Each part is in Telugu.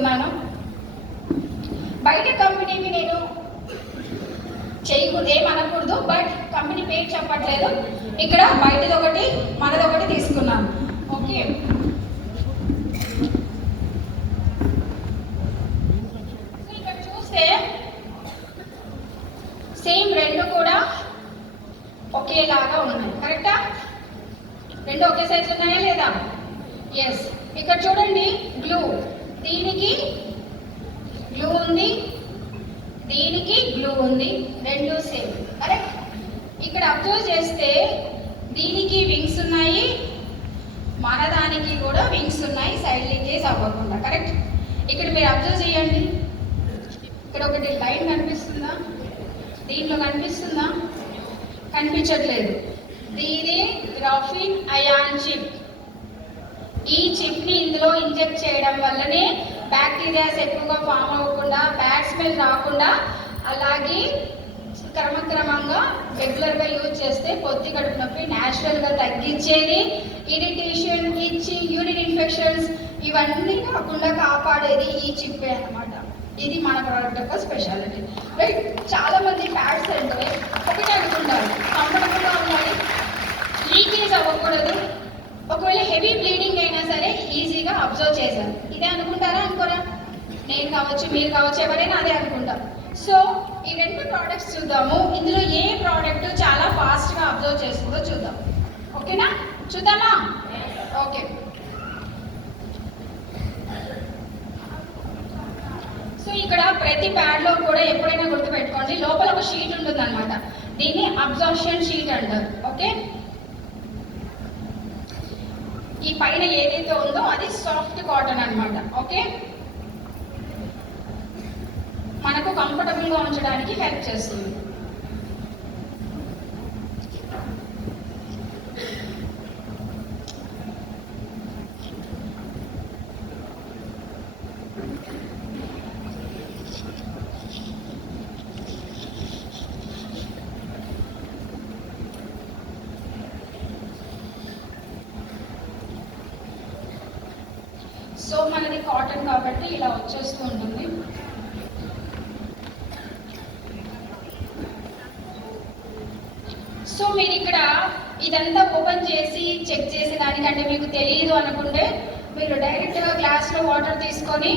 తీసుకున్నాను. బయట కంపెనీకి నేను చేయకూడదు, ఏమనకూడదు, బట్ కంపెనీ పేరు చెప్పట్లేదు. ఇక్కడ బయటదొకటి మనదొకటి తీసుకున్నాను. ఓకే, ఇక్కడ చూస్తే సేమ్ రెండు కూడా ఒకేలాగా ఉన్నాయి. కరెక్టా? రెండు ఒకే సైజ్ ఉన్నాయా లేదా? ఎస్. ఇక్కడ చూడండి, గ్లూ, దీనికి గ్లూ ఉంది, దీనికి గ్లూ ఉంది, రెండు సేమ్. కరెక్ట్? ఇక్కడ అబ్జర్వ్ చేస్తే దీనికి వింగ్స్ ఉన్నాయి, మన దానికి కూడా వింగ్స్ ఉన్నాయి, సైడ్ లీకేజ్ అవ్వకుండా. కరెక్ట్? ఇక్కడ మీరు అబ్జర్వ్ చేయండి, ఇక్కడ ఒకటి లైన్ కనిపిస్తుందా? దీంట్లో కనిపిస్తుందా? కనిపించట్లేదు. దీని గ్రాఫిన్ అయాన్ చిప్. ఈ చిప్ని ఇందులో ఇంజెక్ట్ చేయడం వల్లనే బ్యాక్టీరియాస్ ఎక్కువగా ఫామ్ అవ్వకుండా, బ్యాడ్ స్మెల్ రాకుండా, అలాగే క్రమక్రమంగా రెగ్యులర్గా యూజ్ చేస్తే పొత్తి కడుపు నొప్పి న్యాచురల్గా తగ్గించేది, ఇరిటేషన్, ఇచ్చింగ్, యూరిన్ ఇన్ఫెక్షన్స్ ఇవన్నీ కాకుండా కాపాడేది ఈ చిప్పే అన్నమాట. ఇది మన ప్రోడక్ట్ యొక్క స్పెషాలిటీ. రైట్? చాలా మంది ప్యాడ్స్ అంటే ఒకటే అనుకుంటారు, కంఫర్టబుల్గా ఉండాలి, లీకేజ్ అవ్వకూడదు, ఒకవేళ హెవీ బ్లీడింగ్ అయినా సరే ఈజీగా అబ్జర్వ్ చేశారు. ఇదే అనుకుంటారా? అనుకోరా? నేను కావచ్చు, మీరు కావచ్చు, ఎవరైనా అదే అనుకుంటారు. సో ఈ రెండు ప్రోడక్ట్స్ చూద్దాము. ఇందులో ఏ ప్రోడక్ట్ చాలా ఫాస్ట్గా అబ్జర్వ్ చేస్తుందో చూద్దాం. ఓకేనా? చూద్దామా? ఓకే. సో ఇక్కడ ప్రతి ప్యాడ్లో కూడా ఎప్పుడైనా గుర్తుపెట్టుకోండి, లోపల ఒక షీట్ ఉంటుంది అనమాట. దీన్ని అబ్జార్ప్షన్ షీట్ అంటారు. ఓకే, ఈ పైన ఏదైతే ఉందో అది సాఫ్ట్ కాటన్ అనమాట. ఓకే, మనకు కంఫర్టబుల్గా ఉంచడానికి హెల్ప్ చేస్తుంది. సో మనది కాటన్ కాబట్టి ఇలా వచ్చేస్తూ ఉంటుంది. సో మీరు ఇక్కడ ఇదంతా ఓపెన్ చేసి చెక్ చేసే దానికంటే మీకు తెలియదు అనుకుంటే మీరు డైరెక్ట్గా గ్లాస్లో వాటర్ తీసుకొని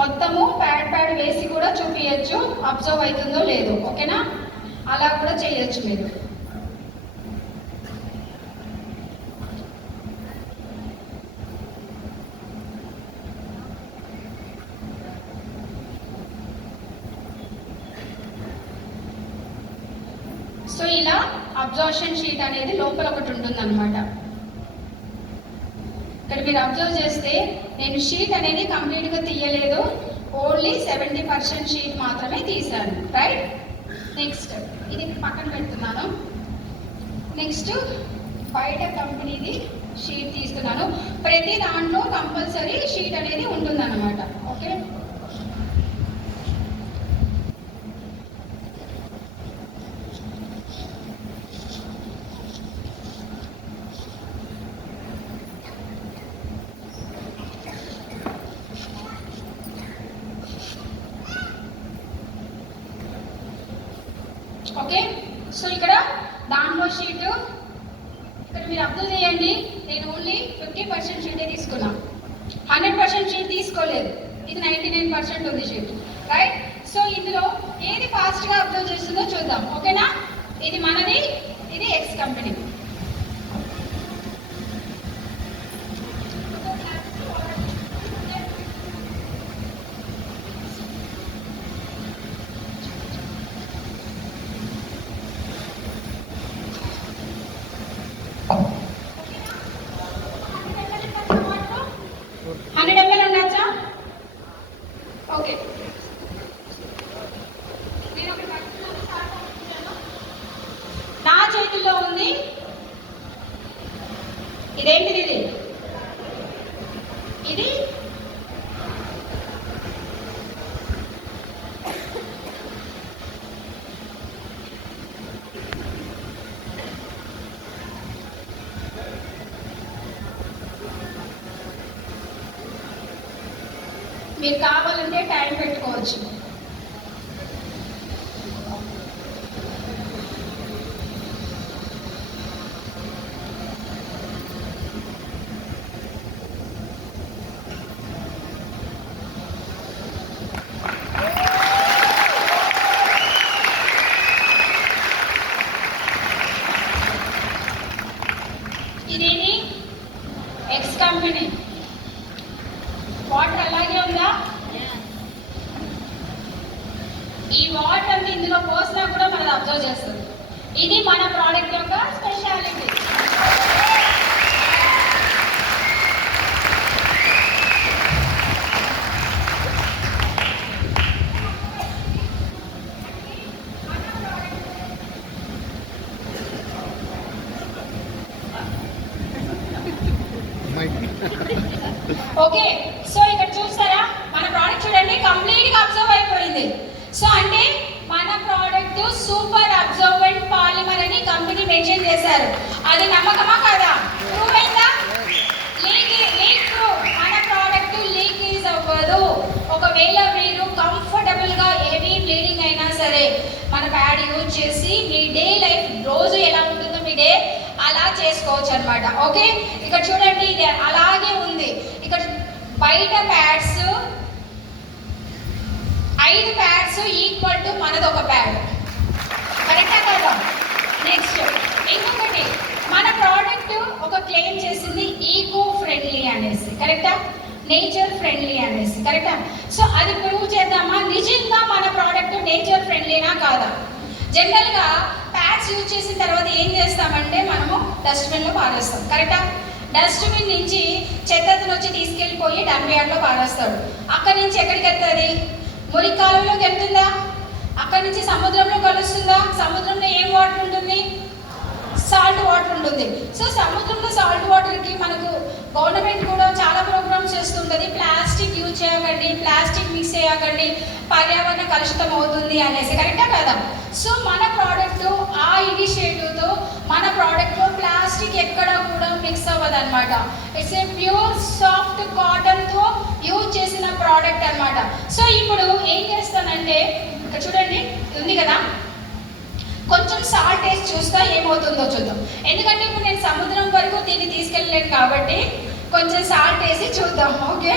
మొత్తము ప్యాడ్ వేసి కూడా చూపించచ్చు, అబ్జర్వ్ అవుతుందో లేదో. ఓకేనా? అలా కూడా చేయొచ్చు మీరు. సో ఇలా అబ్జార్ప్షన్ షీట్ అనేది లోపల ఒకటి ఉంటుంది అనమాట. ఇక్కడ మీరు అబ్జర్వ్ చేస్తే నేను షీట్ అనేది కంప్లీట్గా తీయలేదు, ఓన్లీ 70% షీట్ మాత్రమే తీసాను. రైట్? నెక్స్ట్ ఇది పక్కన పెడుతున్నాను. నెక్స్ట్ బయట కంపెనీది షీట్ తీస్తున్నాను. ప్రతి దాంట్లో కంపల్సరీ షీట్ అనేది ఉంటుందన్నమాట. Okay, okay. సో ఇక్కడ దాంట్లో షీటు ఇక్కడ మీరు అబ్జర్వ్ చేయండి, నేను ఓన్లీ 50% షీటే తీసుకున్నా, 100% షీట్ తీసుకోలేదు. ఇది 99% ఉంది షీట్. రైట్? సో ఇందులో ఏది ఫాస్ట్గా అబ్జర్వ్ చేస్తుందో చూద్దాం. ఓకేనా? ఇది మనది, ఇది ఎక్స్ కంపెనీ. ఓకే, నేను ఒకటి నా చేతుల్లో ఉంది. ఇదేంటిది? ఇది మీరు కావాలంటే టైం పెట్టుకోవచ్చు. ఇదేని ఎక్స్ కంపెనీ వాటర్ అలాగే ఉందా? ఈ వాటర్ అంతా ఇందులో పోసినా కూడా మనది అబ్జర్వ్ చేస్తుంది. ఇది మన ప్రోడక్ట్ యొక్క స్పెషాలిటీ. ఓకే, సో ఇక్కడ చూస్తారా మన ప్రోడక్ట్ చూడండి కంప్లీట్ గా అబ్జర్వ్ అయిపోయింది. సో అంటే మన ప్రోడక్ట్ సూపర్ అబ్జర్వెంట్ పాలిమర్ అని కంపెనీ మెన్షన్ చేశారు. అది నమ్మకమా కాదా? ప్రూవ్ అయిందా? Leak prove. మన ప్రోడక్ట్ లీకేజ్ అవ్వదు. ఒకవేళ మీరు కంఫర్టబుల్ గా హెవీ బ్లీడింగ్ అయినా సరే మన ప్యాడ్ యూజ్ చేసి మీ డే లైఫ్ రోజు ఎలా ఉంటుందో మీ డే అలా చేసుకోవచ్చు అనమాట. ఓకే, ఇక్కడ చూడండి ఇది అలాగే ఉంది. ఇక్కడ బయట ప్యాడ్స్ 5 ప్యాడ్స్ ఈక్వల్ టు మనది ఒక ప్యాడ్. కరెక్టా కదా? నెక్స్ట్ ఇంకొకటి, మన ప్రోడక్ట్ ఒక క్లెయిమ్ చేసింది ఈకో ఫ్రెండ్లీ అనేసి. కరెక్టా? నేచర్ ఫ్రెండ్లీ అనేసి. కరెక్టా? సో అది ప్రూవ్ చేద్దామా? నిజంగా మన ప్రోడక్ట్ నేచర్ ఫ్రెండ్లీనా కాదా? జనరల్గా ప్యాడ్స్ యూజ్ చేసిన తర్వాత ఏం చేస్తామంటే మనము డస్ట్బిన్లో పారేస్తాం. కరెక్టా? డస్ట్బిన్ నుంచి చెత్తను వచ్చి తీసుకెళ్ళిపోయి డంప్ యార్డ్లో పారేస్తాడు. అక్కడి నుంచి ఎక్కడికి వెళ్తుంది? మురికాలంలోకి వెళ్తుందా? అక్కడి నుంచి సముద్రంలో కలుస్తుందా? సముద్రంలో ఏం వాటర్ ఉంటుంది? సాల్ట్ వాటర్ ఉంటుంది. సో సముద్రంలో సాల్ట్ వాటర్కి మనకు గవర్నమెంట్ కూడా చాలా ప్రోగ్రామ్స్ చేస్తుంటుంది. ప్లాస్టిక్ యూజ్ చేయకండి, ప్లాస్టిక్ మిక్స్ చేయకండి, పర్యావరణ కలుషితం అవుతుంది అనేసి. కరెక్టా కదా? సో మన ప్రోడక్ట్ ఆ ఇనిషియేటివ్తో మన ప్రోడక్ట్లో ప్లాస్టిక్ ఎక్కడ కూడా మిక్స్ అవ్వదు అనమాట. ఇట్స్ ఏ ప్యూర్ సాఫ్ట్ కాటన్తో యూజ్ చేసిన ప్రోడక్ట్ అనమాట. సో ఇప్పుడు ఏం చేస్తానంటే ఇక్కడ చూడండి ఉంది కదా, కొంచెం సాల్ట్ వేసి చూస్తా ఏమవుతుందో చూద్దాం. ఎందుకంటే ఇప్పుడు నేను సముద్రం వరకు దీన్ని తీసుకెళ్ళలేను కాబట్టి కొంచెం సాల్ట్ వేసి చూద్దాం. ఓకే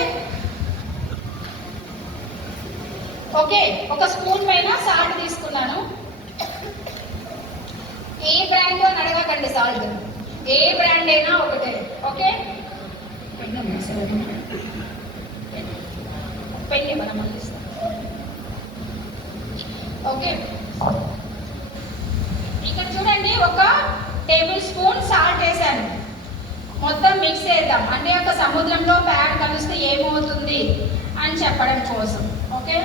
ఓకే, ఒక స్పూన్ పైన సాల్ట్ తీసుకున్నాను. ఏ బ్రాండ్ అని అడగకండి, సాల్ట్ ఏ బ్రాండ్ అయినా ఒకటే. ఓకే, పెన్ని మనం అందిస్తాం. ఓకే, ఇక్కడ చూడండి ఒక టేబుల్ స్పూన్ సాల్ట్ వేసాను. మొత్తం మిక్స్ చేద్దాం. అంటే ఒక సముద్రంలో ప్యాడ్ కలిస్తే ఏమవుతుంది అని చెప్పడం కోసం. ఓకే,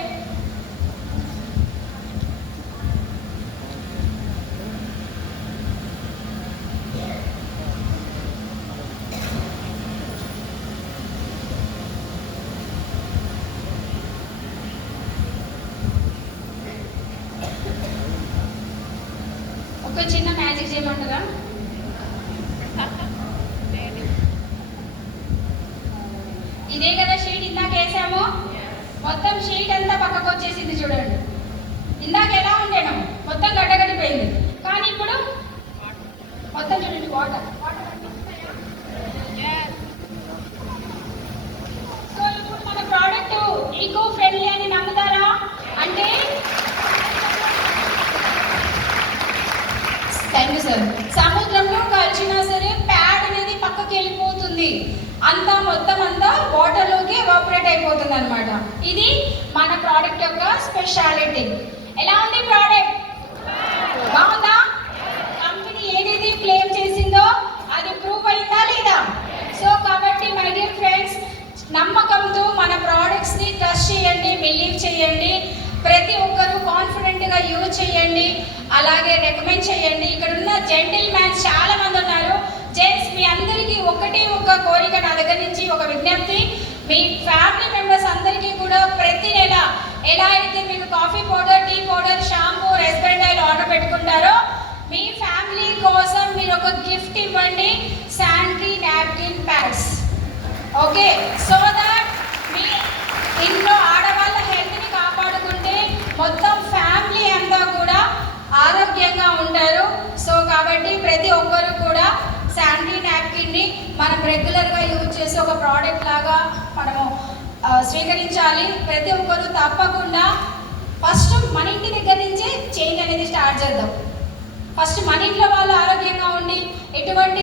ఒక చిన్న మ్యాజిక్ చేయమంటారా? ఇదే కదా షీట్ ఇందాక వేసాము. మొత్తం షీట్ అంతా పక్కకు వచ్చేసింది చూడండి. ఇందాక ఎలా ఉండేను మొత్తం గడ్డగట్టిపోయింది, కానీ ఇప్పుడు మొత్తం చూడండి వాటర్. సో ఇప్పుడు మన ప్రోడక్ట్ ఈకో ఫ్రెండ్లీ అని నమ్ముతారా? అంటే థ్యాంక్ యూ సార్. సముద్రంలో కలిసినా సరే ప్యాడ్ అనేది పక్కకి వెళ్ళిపోతుంది, అంతా మొత్తం అంతా వాటర్లోకి ఎవాపరేట్ అయిపోతుంది అనమాట. ఇది మన ప్రోడక్ట్ యొక్క స్పెషాలిటీ. ఎలా ఉంది ప్రోడక్ట్? బాగుందా? కంపెనీ ఏదైతే క్లెయిమ్ చేసిందో అది ప్రూవ్ అయిందా లేదా? సో కాబట్టి మై డియర్ ఫ్రెండ్స్, నమ్మకంతో మన ప్రోడక్ట్స్ని ట్రస్ట్ చేయండి, బిలీవ్ చేయండి. ప్రతి ఒక్కరూ కాన్ఫిడెంట్గా యూజ్ చేయండి, అలాగే రికమెండ్ చేయండి. ఇక్కడ ఉన్న జెంటిల్ మ్యాన్స్ చాలా మంది ఉన్నారు. జెంట్స్, మీ అందరికీ ఒకటే ఒక కోరిక నా దగ్గర నుంచి, ఒక విజ్ఞప్తి. మీ ఫ్యామిలీ మెంబర్స్ అందరికీ కూడా ప్రతి నెల ఎలా అయితే మీకు coffee powder, tea powder, shampoo, రెస్బెండ్ ఆయిల్ ఆర్డర్ పెట్టుకుంటారో మీ ఫ్యామిలీ కోసం మీరు ఒక గిఫ్ట్ ఇవ్వండి, sanitary napkin pads. Okay, so that మీ ఇంట్లో ఆడవాళ్ళ హెల్త్ని కాపాడుకుంటే మొత్తం ఫ్యామిలీ అంతా కూడా ఆరోగ్యంగా ఉంటారు. సో కాబట్టి ప్రతి ఒక్కరు కూడా శానిటరీ నాప్కిన్ని మనం రెగ్యులర్గా యూజ్ చేసి ఒక ప్రోడక్ట్ లాగా మనము స్వీకరించాలి. ప్రతి ఒక్కరు తప్పకుండా ఫస్ట్ మన ఇంటి దగ్గర నుంచే చేంజ్ అనేది స్టార్ట్ చేద్దాం. ఫస్ట్ మన ఇంట్లో వాళ్ళు ఆరోగ్యంగా ఉండి ఎటువంటి